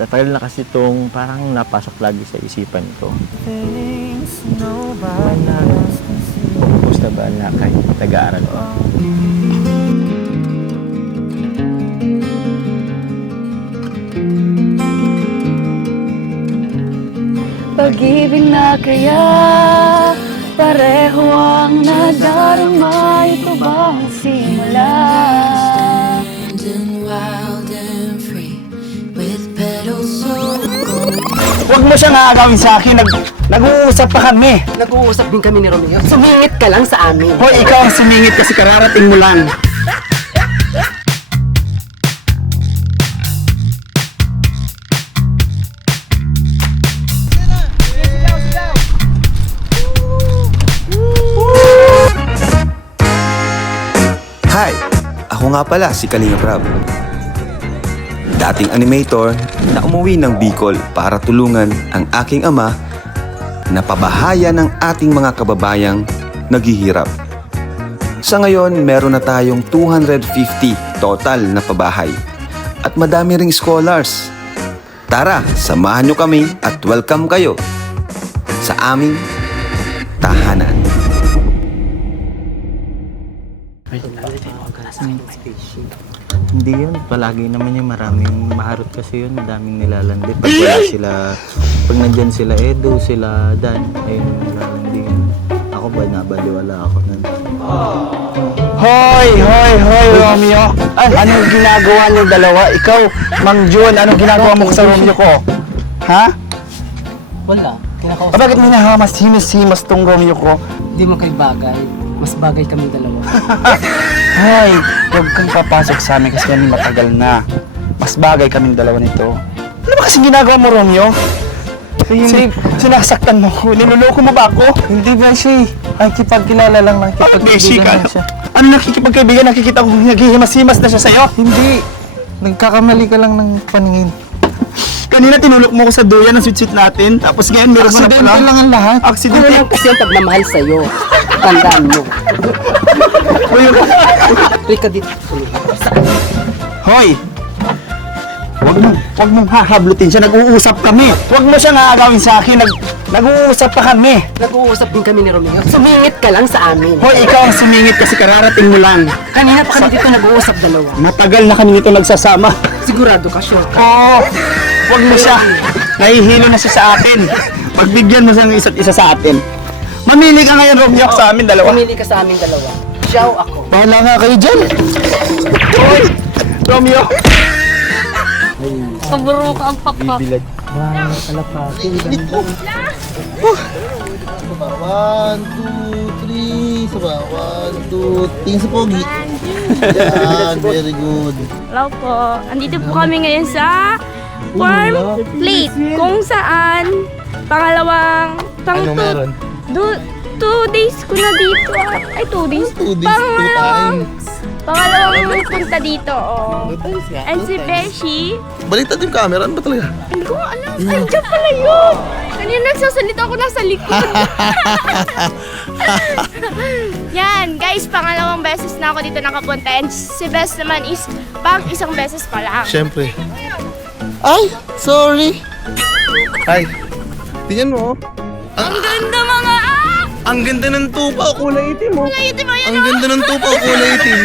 Tatagal na kasi itong parang napasok lagi sa isipan ko. Kumusta ba na kahit nag-aaral ko? Pag-ibig na kaya pareho ang nadarama. Ito ba ang simula? Huwag mo siyang aagawin sa akin. Nag-uusap pa kami. Nag-uusap din kami ni Romeo. Sumingit ka lang sa amin. Hoy, ikaw ang sumingit kasi kararating mo lang. Hi! Ako nga pala si Kalinga Prab. Dating animator na umuwi ng Bicol para tulungan ang aking ama na pabahayan ng ating mga kababayang naghihirap. Sa ngayon, meron na tayong 250 total na pabahay at madami ring scholars. Tara, samahan nyo kami at welcome kayo sa aming tahanan. Hindi yun. Palagi naman yung maraming maharot kasi yun. Madaming nilalandi. Pag wala sila, pag nandyan sila Edo, sila Dan, ayun yung nilalandi yun. Ako ba, nabaliwala ako nun. Hoy, Romeo. Anong ginagawa niyo dalawa? Ikaw, Mang Jun, anong ginagawa mo sa Romeo ko? Ha? Wala. Kinakausap. Bakit mo nahamas himas tong Romeo ko? Hindi mo kayo bagay. Mas bagay kami dalawa. Hoy, huwag kang papasok sa amin kasi kami matagal na. Mas bagay kaming dalawa nito. Ano ba kasing ginagawa mo, Romeo? Hindi, sinasaktan mo ko. Niloloko mo ba ako? Hindi ba siya? Nakikipagkilala lang, Beshi nakikipagkaibigan ka. lang siya. Ano nakikipagkaibigan? Nakikita ko naghihimas-himas na siya sa'yo. Hindi. Nagkakamali ka lang ng paningin. Kanina tinulok mo ko sa duyan ng sweet-sweet natin. Tapos ngayon meron mo na pala. Aksidente lang ang lahat. Aksidente. Kulang kasi ang pagmamahal sa'yo. Tandaan mo. Rika dito. Hoy! Huwag mong hahablutin siya. Nag-uusap kami. Huwag mo siyang aagawin sa akin. Nag-uusap pa kami. Nag-uusap din kami ni Romeo. Sumingit ka lang sa amin. Hoy, ikaw ang sumingit kasi kararating mo lang. Kanina pa kami dito nag-uusap dalawa. Matagal na kami dito nagsasama. Sigurado ka, sure ka. Oo! Huwag mo siya. Nahihilo na siya sa atin. Pagbigyan mo siya ng isa't isa sa atin. Mamili ka ngayon, Romeo, sa amin dalawa. Pumili ka sa amin dalawa. Siya o ako. Bahala nga kayo dyan. Hoy! Romeo! Paburo ka ang pakpak. Bilad. One, two, three. Saba. One, two. Tingin sa pogi. Yan, very good. Hello po. Andito po kami ngayon sa farm plate kung saan pangalawang Ano meron? 2 days ko na dito. Ay, 2 days. 2 days, 2 times. Pangalawang punta dito. Oh. And si Beshi, Baliktad yung camera. Ano ba talaga? hindi ko alam. Andiyan pala yun. Kanina nagsasalita ako nasa likod. Yan, guys, pangalawang beses na ako dito nakapunta. And si Bes naman is pang isang beses pa lang. Siyempre. Ay, sorry. Ay, tingnan mo. Ang ganda mga Ang ganda ng tupa, kulay itim mo. Kulay itim, ayun, Ang ganda ng tupa, kulay itim.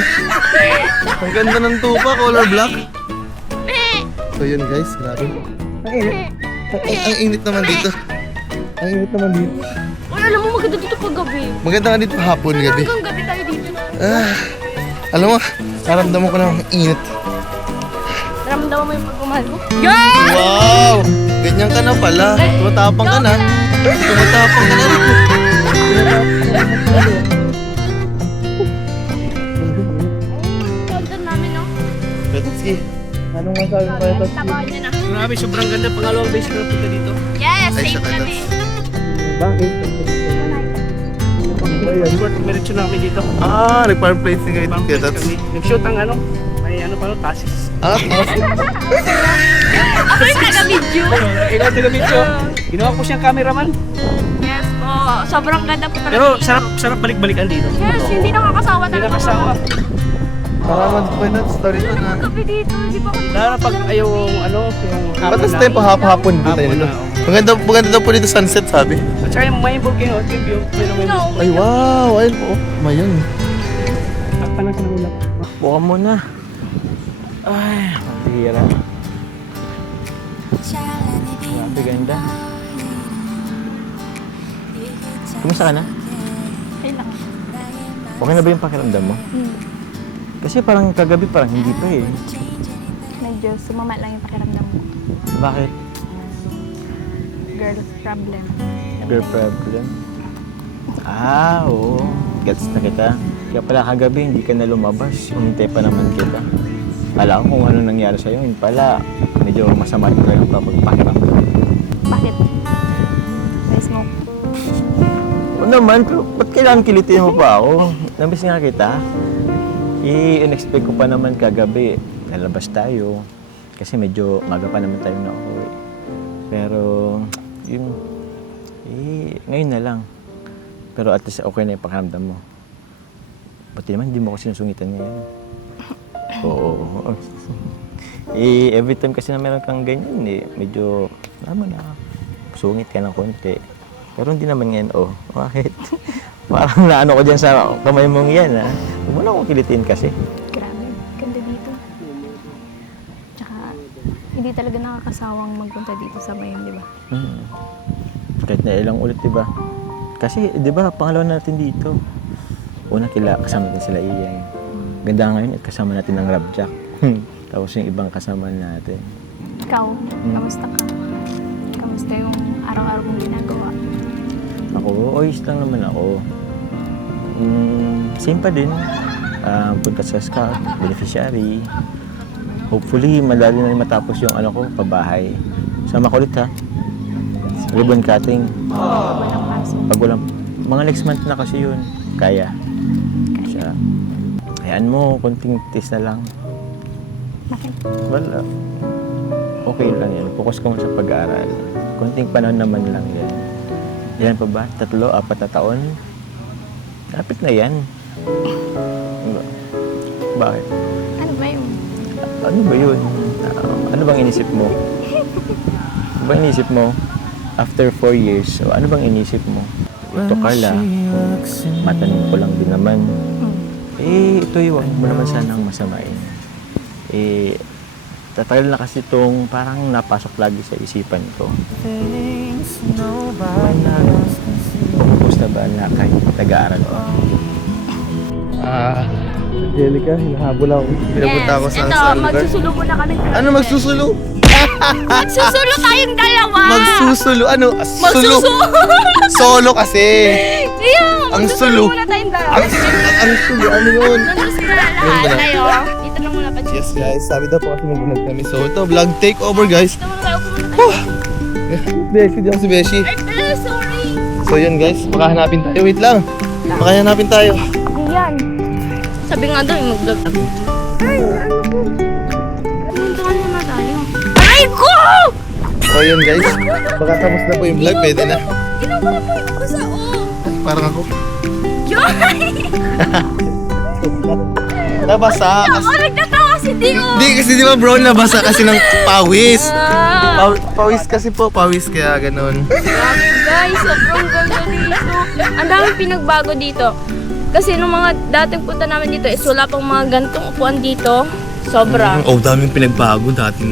Ang ganda ng tupa, color black. So yun guys, grabe. Ang init. Ang init naman dito. Ang init naman dito. Uy, alam mo, maganda dito pag gabi. Maganda nga dito hapon, gabi. Hanggang gabi tayo dito. Alam mo, naramdaman ko na ang init. Naramdaman mo yung pagmamahal ko? Yan! Wow! Ganyan ka na pala. Tumatapang ka na. Tumatapang ka na rin. Ganda namin, no? Petski, anong masabi mo kaya Petski? Tabahan niya na. Grabe, sobrang ganda. Pangalawang beses ko na punta dito. Yes, Ay, safe siya na ka, din. Bakit? Diretso na kami dito. Nag-fireplace nga ito. Kaya that's... Nag-shoot ang ano. May ano pa, tasis. Ako yung taga-video. Ikaw taga-video. Ginawa ko siyang cameraman. Yes po. Sobrang ganda po talaga. Pero dito. sarap balik-balikan dito. Yes, hindi nakakasawa Hindi talaga. nakasawa. Para mag-point out story to na. Gabi dito, di ba? Lalo na pag ayaw yung Batas tayo pa hapon dito tayo nito. Maganda daw po dito sunset sabi. At saka yung may volcano, trip yung may No. Ay wow, ayun po. Mayon. Takpan lang sa ulap. Buka muna. Ay, mahira. Grabe ganda. Kumusta ka na? Okay lang. Okay na ba yung pakiramdam mo? Kasi parang kagabi parang hindi pa eh. Medyo sumama lang yung pakiramdam mo. Bakit? Girl's problem. Girl problem? Ah, oo. Gets na kita. Kaya pala kagabi hindi ka na lumabas. Hinintay pa naman kita. Alam ko kung ano nangyari sa'yo. Yun pala, medyo masama rin kayo pakiramdam. Bakit? May smoke. Oo naman, pero ba't kailangan kilitin mo pa ako? Namiss nga kita. I-unexpect ko pa naman kagabi. Nalabas tayo. Kasi medyo maga pa naman tayo na uuwi. Pero, yun, ngayon na lang. Pero at least okay na yung pakiramdam mo. Pati naman, hindi mo ako sinusungitan ngayon. Oo. Every time kasi na meron kang ganyan, medyo, alam mo na, sungit ka ng konti. Pero hindi naman ngayon, bakit? Parang naano ko dyan sa kamay mong yan, ha? Huwag mo na akong kilitin kasi. Grabe. Ganda dito. Tsaka, hindi talaga nakakasawang magpunta dito sa Bayan, di ba? Kahit na ilang ulit, di ba? Kasi, di ba, pangalawa natin dito. Una, kasama natin sila Ian. Ganda ngayon at kasama natin ang Rabjack. Tapos yung ibang kasama natin. Ikaw, kamusta ka? Kamusta yung araw-araw mong ginagawa? Ako, oyos lang naman ako. Same pa din. Punta sa scout, beneficiary. Hopefully, madali na rin matapos yung pabahay. Sama ko ulit ha. Ribbon cutting. Walang pasok. Pag walang, mga next month na kasi yun. Kaya. Siya. Hayaan mo, konting tis na lang. Bakit? Wala. Okay lang yan. Focus ko sa pag-aaral. Konting panahon naman lang yan. Yan pa ba? 3, 4 na taon? Lapit na yan. Bakit? Ano ba yun? Ano ba yun? Ano bang inisip mo? Ano bang inisip mo? After 4 years, so ano bang inisip mo? Ito, Carla, matanong ko lang din naman. Ito yun, mo naman sanang masamain. Tatagal na kasi itong parang napasok lagi sa isipan ko. Pumupos na ba na kahit nag-aaral ko? Angelica, hinahabol ako. Pinapunta ako sa ito, lugar. magsusulo muna kami. Ano magsusulo? Magsusulo tayong dalawa! Magsusulo? Ano? Sulo? Solo kasi. Yeah, Ang magsusulo sulo. muna tayong dalawa. Ang sulo, ano yun? Nandun sila lahat tayo. Dito na muna pa. Yes guys, sabi daw po kasi mag-vlog kami. So ito, vlog takeover guys. Dito muna tayo. Pumunta tayo. Beshi, di ako si Beshi. Sorry. So yun guys, makahanapin tayo. Wait lang. Makahanapin tayo. Yan. Sabi nga daw, mag-vlog kami. Ay, ano po? Pumuntahan muna tayo. Aray ko! So yun guys, baka tapos na po yung vlog. Pwede na. Ginawa na po yung pusa, Parang ako. Yun! Nabasa. Ako nagtatawa si Dio. Di kasi di ba bro, nabasa kasi ng pawis. Ah, Pawis kasi po, pawis kaya ganun. grabe guys, sobrang ganda dito. Ang daming pinagbago dito. Kasi nung mga dating punta namin dito is wala pang mga gantong upuan dito. Sobra. Oh, daming pinagbago. Dati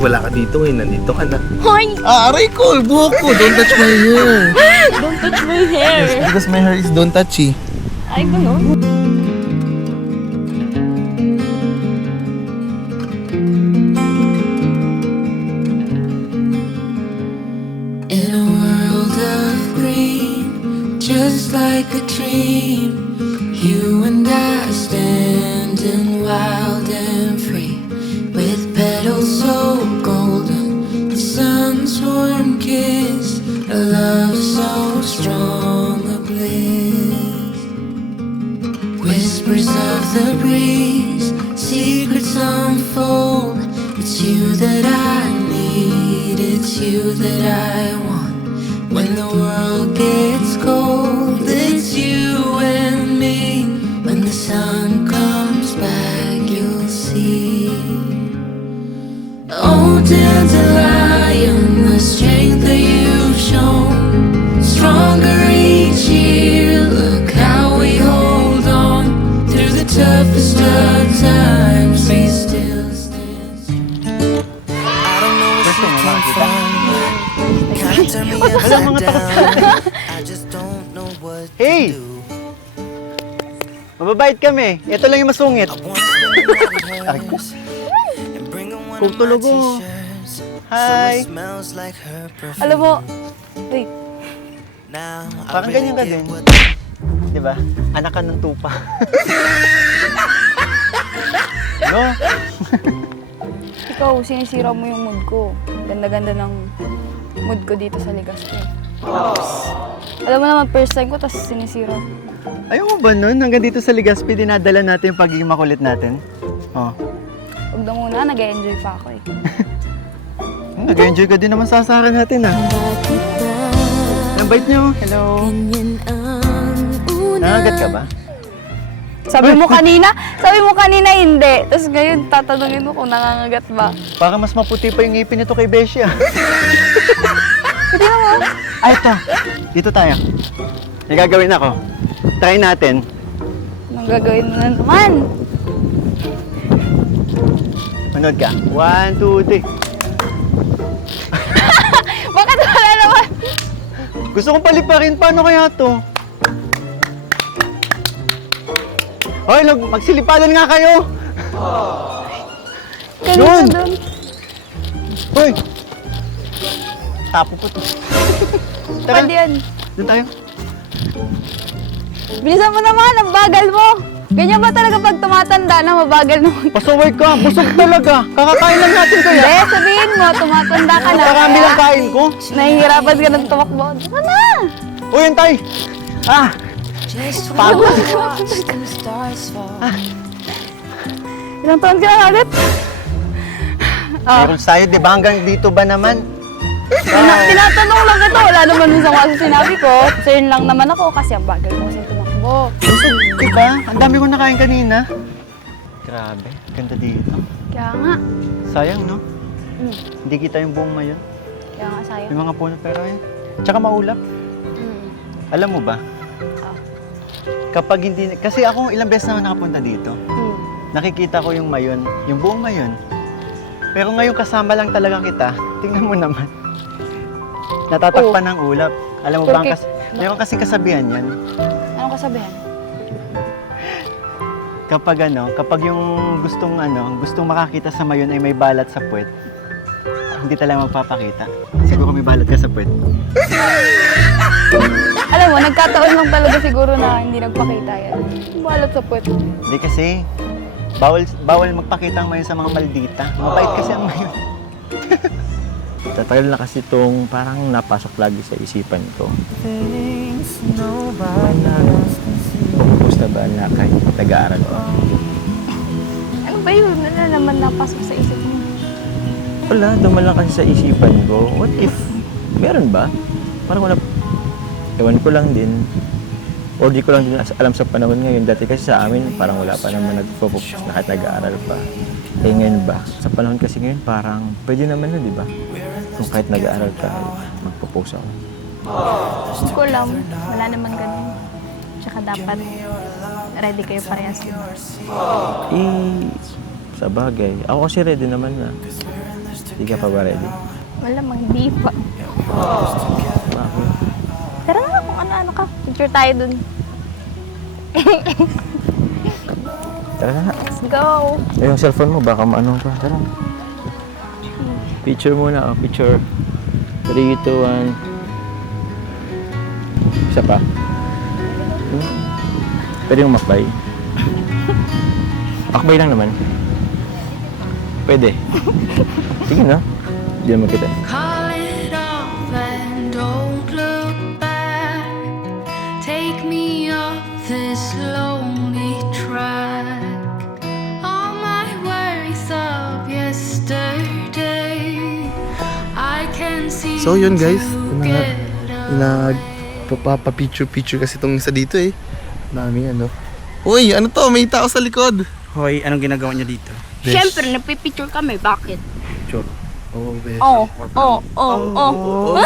wala ka dito eh, nandito ka na. Hoy! Aray ko, buhok ko. Don't touch my hair. Don't touch my hair. Because my hair is don't touchy. Ay, gano'n. In a world of green, just like a dream, you and I standing wild and free, with petals so golden, the sun's warm kiss, a love so strong, a bliss. Whispers of the breeze, secrets unfold. It's you that I need, it's you that I want. When the world gets cold, it's you and me. When the sun comes back Gusto mo makakita? Kinda turn me upside down. I just don't know what to Hey! do. Mababait kami. Ito lang yung masungit. I wanna spend the night with hers and bring her one of my Tulog mo. t-shirts so Hi! it smells like her perfume. Alam mo, wait, Now I Parang really ganyan ka get din. what Di ba? Anak ka ng tupa. No? ikaw, sinisira mo yung mood ko. Ganda-ganda ng mood ko dito sa Legazpi. Alam mo naman, first time ko, tapos sinisira. Ayaw mo ba nun? Hanggang dito sa Legazpi, dinadala natin yung pagiging makulit natin. Oh. Huwag na muna, nag-enjoy pa ako eh. Nag-enjoy ka din naman sa asaran natin ah. Ang bait niyo. Hello. Nangagat ka ba? Sabi mo kanina hindi. Tapos ngayon, tatanungin mo kung nangangagat ba. Para mas maputi pa yung ngipin nito kay Beshi ah. Ay, ito. Dito tayo. May gagawin ako. Try natin. Anong gagawin mo na naman? Manood ka. 1, 2, 3. Bakit wala naman? Gusto kong paliparin. Paano kaya to? Hoy, magsilipadan nga kayo. Kanina Yun! doon. Hoy! Tapo ko to. Tara, Pwede yan. doon tayo. Bilisan mo naman, ang bagal mo. Ganyan ba talaga pag tumatanda na mabagal na mag... Pasaway ka, busog talaga. Kakakain lang natin kaya. Hindi, sabihin mo, tumatanda ka na. Marami lang kain ko. Nahihirapan ka ng tumakbo. Diba na? Uy, yun tay. Ah, just pagod. watch the stars fall. Ilang taon ka na ulit? Meron sa'yo, di ba? Hanggang dito ba naman? Tinatanong lang kita, wala naman yung sa kasi sinabi ko. Concern lang naman ako kasi ang bagal mo kasi tumakbo. Busog, di ba? Ang dami ko nakain kanina. Grabe, ganda dito. Kaya nga. Sayang, no? Mm. Hindi kita yung buong mayon. Kaya nga sayang. Yung mga puno, pero yun. Tsaka maulap. Mm. Alam mo ba? Ah. Kapag hindi, kasi ako ilang beses naman nakapunta dito. Mm. Nakikita ko yung mayon, yung buong mayon. Pero ngayon kasama lang talaga kita, tingnan mo naman. Natatakpan ng ulap. Alam mo ba, Porque- meron kasing kasabihan yan. Anong kasabihan? Kapag yung gustong makakita sa mayon ay may balat sa puwet, hindi talaga magpapakita. Siguro may balat ka sa puwet. Alam mo, nagkataon lang talaga siguro na hindi nagpakita yan. Balot sa puwet. Hindi kasi, bawal magpakita ang mayon sa mga maldita. Mabait kasi ang mayon. Tatagal na kasi itong parang napasok lagi sa isipan ko. Pupus na ba na kahit nag-aaral ko? Ano ba yun? Ano naman napasok sa isip mo? Wala, dumalang kasi sa isipan ko. What if, meron ba? Parang wala, ewan ko lang din. Or di ko lang din alam sa panahon ngayon. Dati kasi sa amin, parang wala pa naman nag-focus na kahit nag-aaral pa. Eh ngayon ba? Sa panahon kasi ngayon, parang pwede naman na, di ba? Kung kahit nag-aaral ka, magpo-post ako. Hindi ko alam. Wala naman ganun. Tsaka dapat ready kayo parehas. Sa bagay. Ako kasi ready naman na. Hindi ka pa ba ready? Malamang di pa. Bakit? Tara na kung ano-ano ka. Picture tayo dun. Tara na. Let's go! Eh, yung cellphone mo, baka maano pa. Tara. Picture muna, oh. Picture. 3, 2, 1. Isa pa. Pwede yung makbay. Akbay lang naman. Pwede. Sige na. Hindi naman kita. Call it off and don't look back. Take me off this lonely track. All my worries of yesterday, I can see. So yun guys, get nagpapapicture-picture kasi itong isa dito eh. Daming ano. Uy, ano to? May tao sa likod. Hoy, anong ginagawa niya dito? Siyempre, nagpipicture kami. Bakit? Oh, besh. Oh, oh, oh, oh.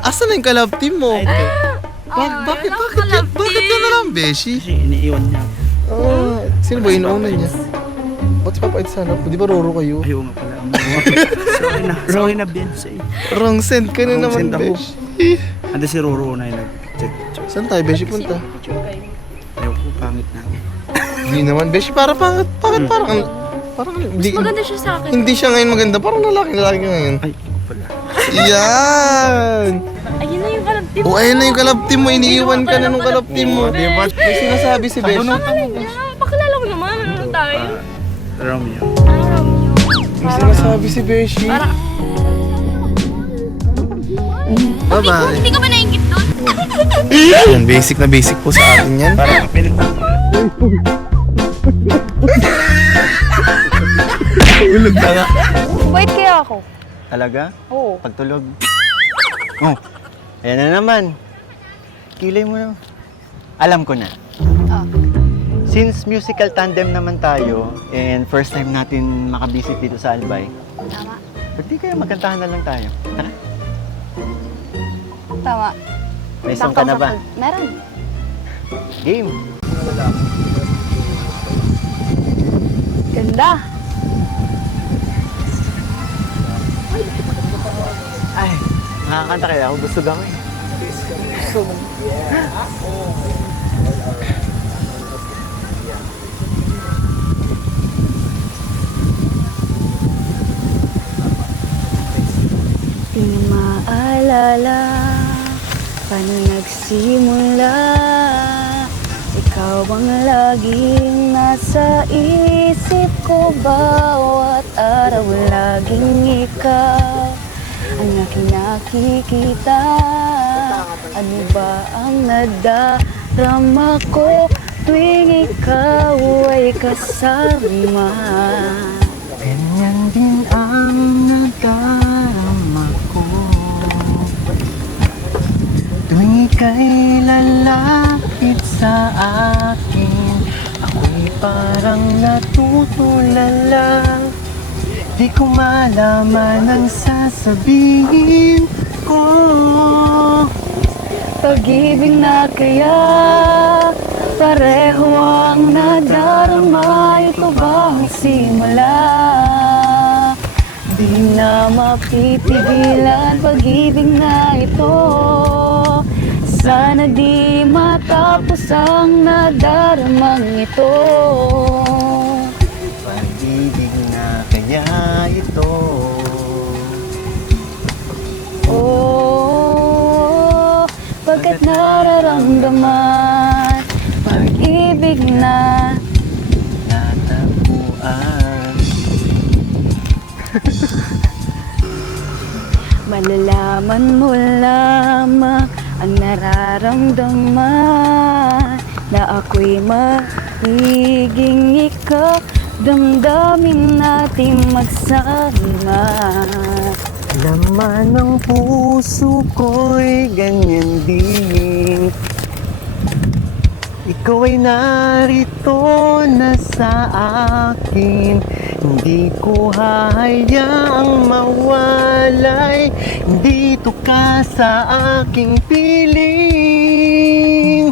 Asa na yung kalab team mo? Bakit ka na lang, beshi? Kasi iniiwan niya. Sino ba inuuna niya? Ba't si Papa Ed sana? Di ba Roro kayo? Ayaw nga pala. Sorry na, Beyonce. Wrong send ka na Wrong naman, send ako. Besh. Ando si Roro na yung nag-check. Saan tayo, Besh? Punta? Ayaw ko, pangit na. Hindi naman, Besh. Parang hindi, Maganda siya sa akin. hindi siya ngayon maganda. Parang lalaki ka ngayon. Ay, pala. Yan! Ayun na yung kalab team. O, ayun na yung kalab team mo. Iniiwan ka na nung kalab team mo. Di ba? May sinasabi si Besh. Pakilala ko naman. Ano tayo? Romeo. May sinasabi si Beshi. Bye-bye. Hindi ka ba naingit doon? Yan, basic na basic po sa atin yan. Parang kapil. Ulog na nga. Wait kaya ako. Talaga? Oo. Pagtulog. Oh, ayan na naman. Kilay mo na. Alam ko na. Ah. Since musical tandem naman tayo, and first time natin makabisit dito sa Albay, Tama. ba't di kaya magkantahan na lang tayo? Tara, Tama. may song ka na ba? Meron. Game! Ganda. Ay, nakakanta kaya ako. Busog ako eh. Di maalala paano nagsimula. Ikaw ang laging nasa isip ko. Bawat araw laging ikaw ang aking nakikita. Ano ba ang nadarama ko tuwing ikaw ay kasama? Ganyan din ang nadarama ko tuwing ika'y lalapit sa akin. Ako'y parang natutulala. Di ko malaman ang sasabihin ko. Pag-ibig na kaya pareho ang nadarama. Ito ba ang simula? Di na mapipigilan pag-ibig na ito. Sana di matapos ang nadaramang ito. Pag-ibig na kaya ito. Oh, pagkat nararamdaman pag-ibig na Natagpuan. malalaman mo lamang ang nararamdaman na ako'y magiging ikaw. Damdamin natin magsama. Laman ng puso ko'y ganyan din. Ikaw ay narito na sa akin. Hindi ko hahayaang mawalay. Dito ka sa aking piling.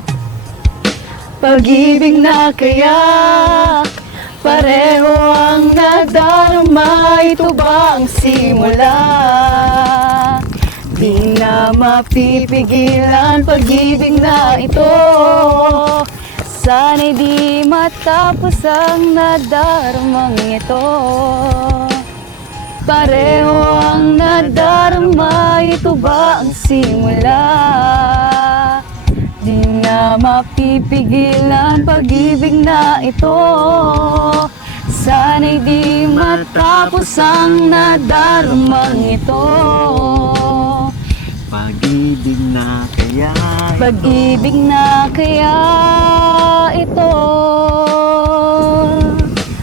Pag-ibig na kaya pareho ang nadarama. Ito ba ang simula? Di na mapipigilan pag-ibig na ito. Sana'y di matapos ang nadaramang ito. Pareho ang nadarama. Ito ba ang simula? Di na mapipigilan pag-ibig na ito. Sana'y di matapos ang nadarumang ito. Pag-ibig na kaya ito. Pag-ibig na kaya ito.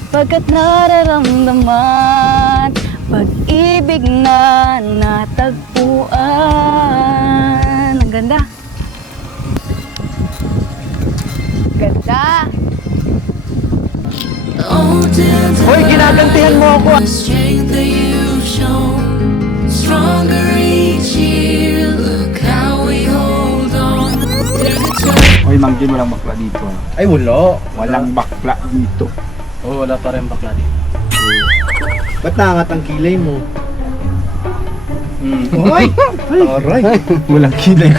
Pagkat nararamdaman pag-ibig na natagpuan. Ang ganda. Ganda. Hoy, ginagantihan mo ako. Strength that you've shown, stronger each year. Look how we hold on. Hoy, Mang Jun, walang bakla dito. Ay, wala. Walang bakla dito. Oo, wala pa rin bakla dito. Ba't nangat ang kilay mo? Alright. Walang kilay.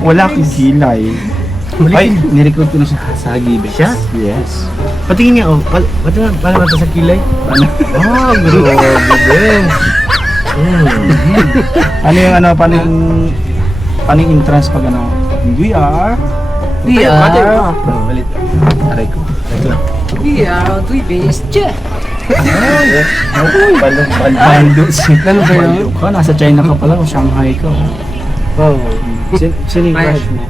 Wala akong kilay. Ay, nirecruit ko na siya sa Hagibis. Siya? Yes. Patingin niya, oh. Paano mata sa kilay? Ano? Oh, grabe din. Ano yung ano, paano yung entrance pag ano? We are. Balit. Aray ko. Baldo. Ano ba yun? Ka, nasa China ka pala o Shanghai ka. Oh. Sino yung crush mo?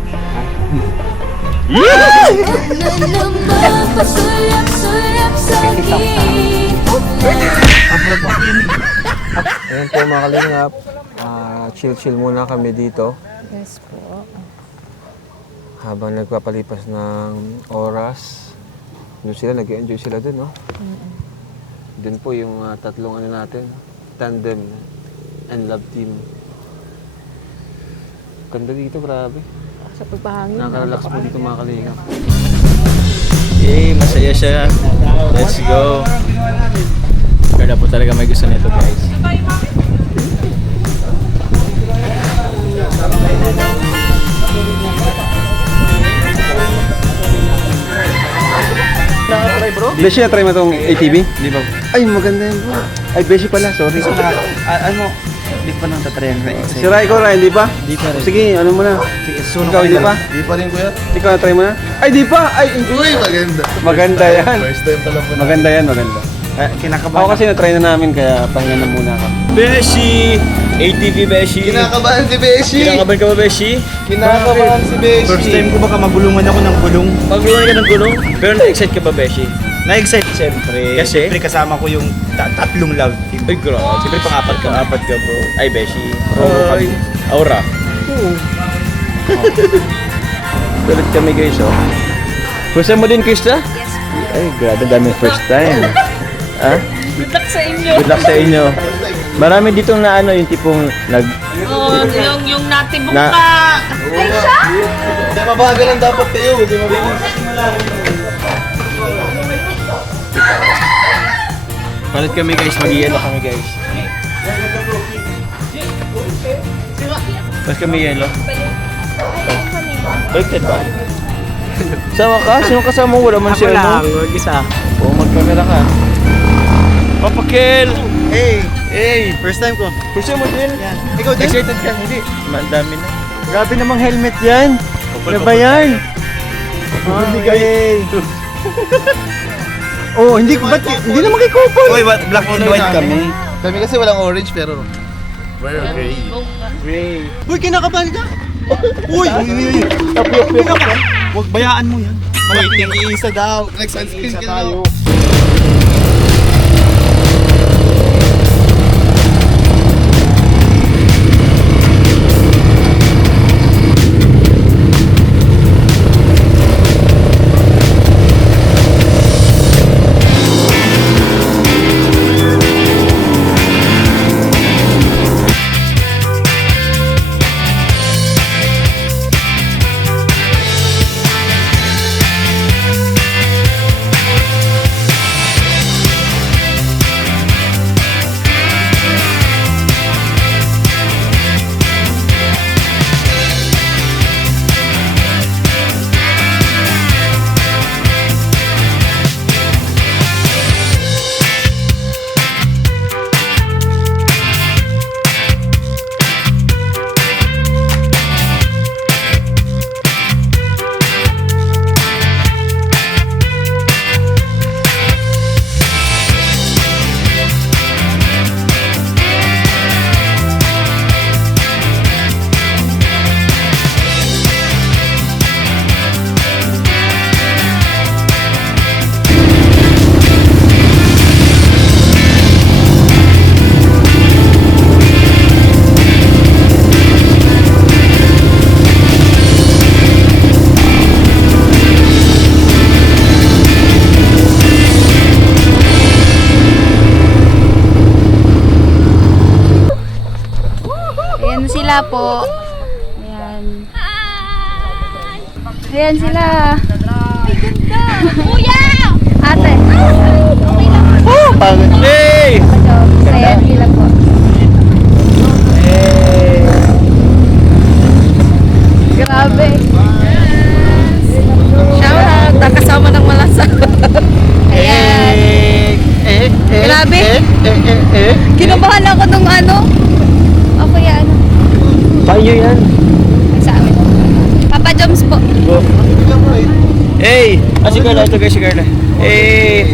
Ayan po mga kalingap, chill-chill muna kami dito Yes po. habang nagpapalipas ng oras. Doon sila, nag-enjoy sila dun, no? Doon po yung tatlong ano natin, tandem and love team. Ganda dito, grabe. Sa pagpahangin. Nakaka-relax po dito mga kalingap. Yay, masaya siya. Let's go. Kaya po talaga may gusto nito, guys. Beshi, na-try mo itong ATV? Di ba? Ay, maganda yan bro. Ay, Beshi pala, sorry. Ano? Hindi pa nang tatrayan na Si Rai ko, Rai, di pa? Di pa rin. Sige, ano mo na? Ikaw, di pa? Di pa rin kuya. Ikaw, na-try mo na? Ay, di pa! Ay, Uy, maganda. maganda yan. First time pala po. Maganda yan, maganda. Kinakabahan. Ako kasi na-try na namin, kaya pahinga na muna ako. Beshi! ATV, Beshi! Kinakabahan si Beshi. Kinakabahan ka ba, Beshi? Kinakabahan si Beshi. First time ko baka magulungan ako ng gulong. Pagluwan ka ng gulong, pero na-excite ka ba, Beshi? Na-excite siyempre. Kasi? Siyempre kasama ko yung tatlong love team. Ay, grabe. Siyempre pang-apat ka. Apat ka, bro. Ay, Beshi. Ay. Aura. Tulit kami guys, oh. Gusto mo din, Krista? Yes. Ay, grabe, daming first time. Ha? Good luck sa inyo. Good luck sa inyo. Marami ditong na ano, yung tipong Oh, yung natibok Na- ka. Hindi mabagal lang dapat kayo. Hindi mabilis. Palit kami guys, mag-yelo kami guys. Tapos kami yelo. Baliktad ba? Sama ka? Sino kasama mo? Wala man siya, no? isa. Oo, mag-camera ka. Papa Kel! Hey, hey, first time ko. Gusto mo din? Ikaw din? Excited ka? Hindi. Ang dami na. Grabe namang helmet yan. Ano ba yan? Hindi kayo. Oh, hindi ko ba't hindi naman kay Kupol. Uy, black and white kami. Kami kasi walang orange pero very gray. Uy, kinakabahan ka? Uy! Kinakabahan? Huwag bayaan mo yan. Wait, nag-iisa daw. Nag-sunscreen ka tayo. Ayan sila po. Ayan. Ayan sila. Kuya! Ate. Hey! Ayan sila po. Akala ko nung ano. O kuya ano. Tayo yan. Sa amin. Papa Joms po. Hey! Si Carla, ito guys, si Carla. Hey!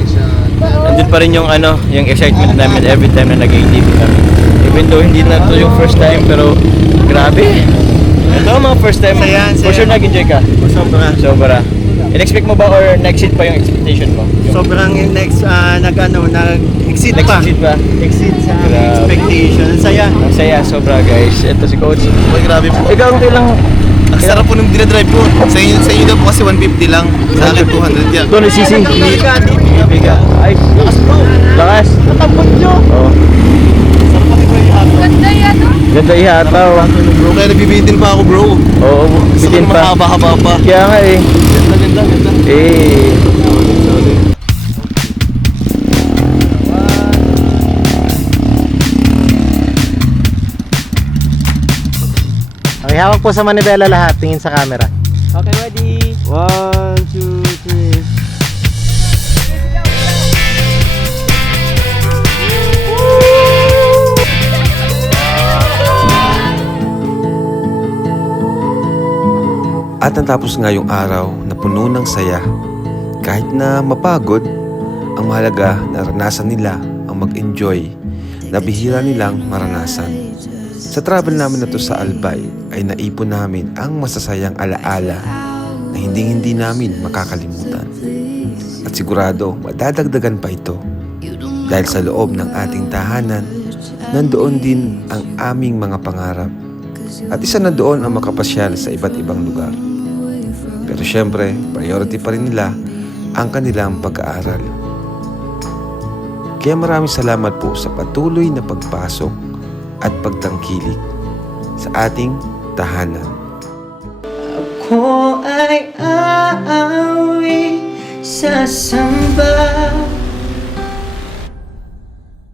Andun pa rin yung ano, yung excitement namin every time na nag-ATV kami. Even though hindi na to yung first time, pero grabe. Ito mga first time. For sure nag-enjoy ka? Sobra. In-expect mo ba or na-exceed pa yung expectation mo? Sobrang nag-exceed pa. Nag-exceed pa? Exceed sa Grabe. expectation. Ang saya. Ang saya, sobra guys. Ito si Coach. Uy, grabe po. Ikaw ang kailang Ang sarap po nung dinadrive po. Sa inyo daw po kasi 150 lang. Sa akin 200 yan. 200 cc. Biga. Ay, lakas bro. Lakas. Natambot nyo. Oo. Ganda yan oh. Ganda ihataw. Bro, kaya nabibitin pa ako bro. Oo, Gusto ko bitin pa. mahaba-haba pa. Kaya nga eh. Ganda. Eh. Okay, hawak po sa manibela lahat. Tingin sa camera. Okay, ready? 1, 2, 3. At natapos nga yung araw na puno ng saya. Kahit na mapagod, ang mahalaga naranasan nila ang mag-enjoy na bihira nilang maranasan. Sa travel namin na to sa Albay ay naipon namin ang masasayang alaala na hindi namin makakalimutan. At sigurado madadagdagan pa ito dahil sa loob ng ating tahanan nandoon din ang aming mga pangarap at isa na doon ang makapasyal sa iba't ibang lugar. Pero syempre, priority pa rin nila ang kanilang pag-aaral. Kaya maraming salamat po sa patuloy na pagpasok at pagtangkilik sa ating tahanan. Ako ay aawi sa samba